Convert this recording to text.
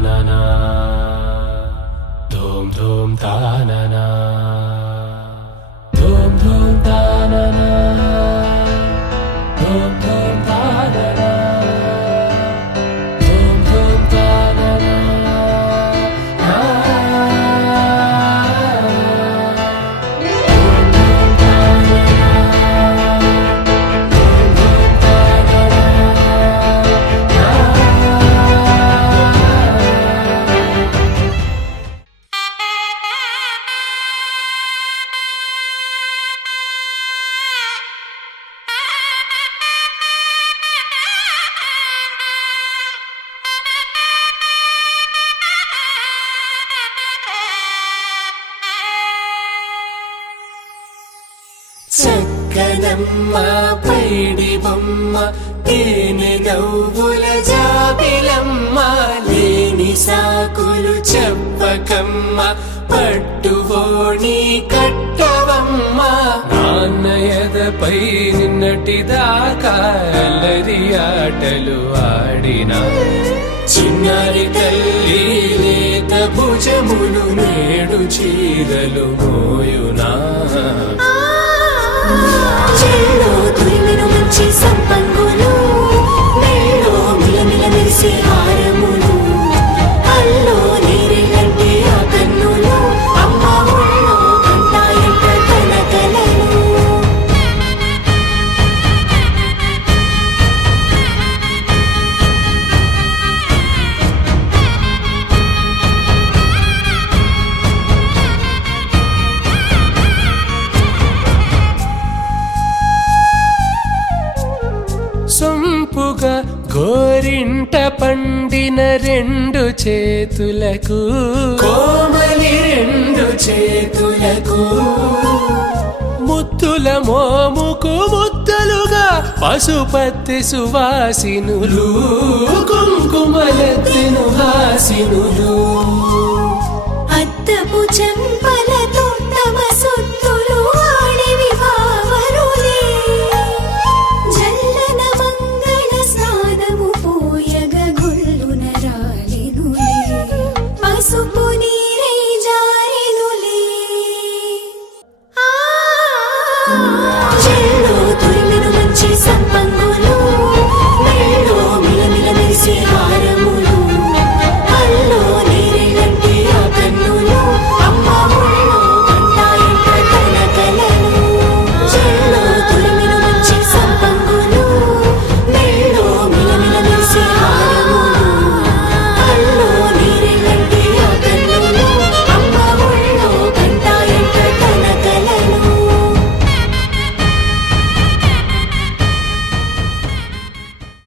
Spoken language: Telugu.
తాననా ధూమ్ ధూమ్ తాననా ధూమ్ ధూమ్ తాననా ధూమ్ ధూమ్ తాననా ధూమ్ ధూమ్ తాననా చక్కనమ్మ పైడి బొమ్మ తేనె నవ్వుల జాబిలమ్మ లేని సాకులు చెప్పకమ్మ పట్టువోణి కట్టవమ్మ నాన్నయదపై నిన్నటిదాకా అల్లరి ఆటలు ఆడినా చిన్నారి తల్లి లేత భుజములు నేడు చీరలు మోయునా చెల్లో తురిమిన మంచి సంపంగులు మెల్లో మిలమిల మెరిసే హారములు అల్లో నీరెళ్ళంటే ఆ కన్నులు అమ్మ ఒళ్ళో కంటాయంట కలకలను సొంపుగా గోరింట పండిన రెండు చేతులకు కోమలి రెండు చేతులకు ముద్దుల మోముకు ముద్దలుగా పశుపతి సువాసినులు కుంకుమలెత్తిను హాసినులు అద్దపు చెంప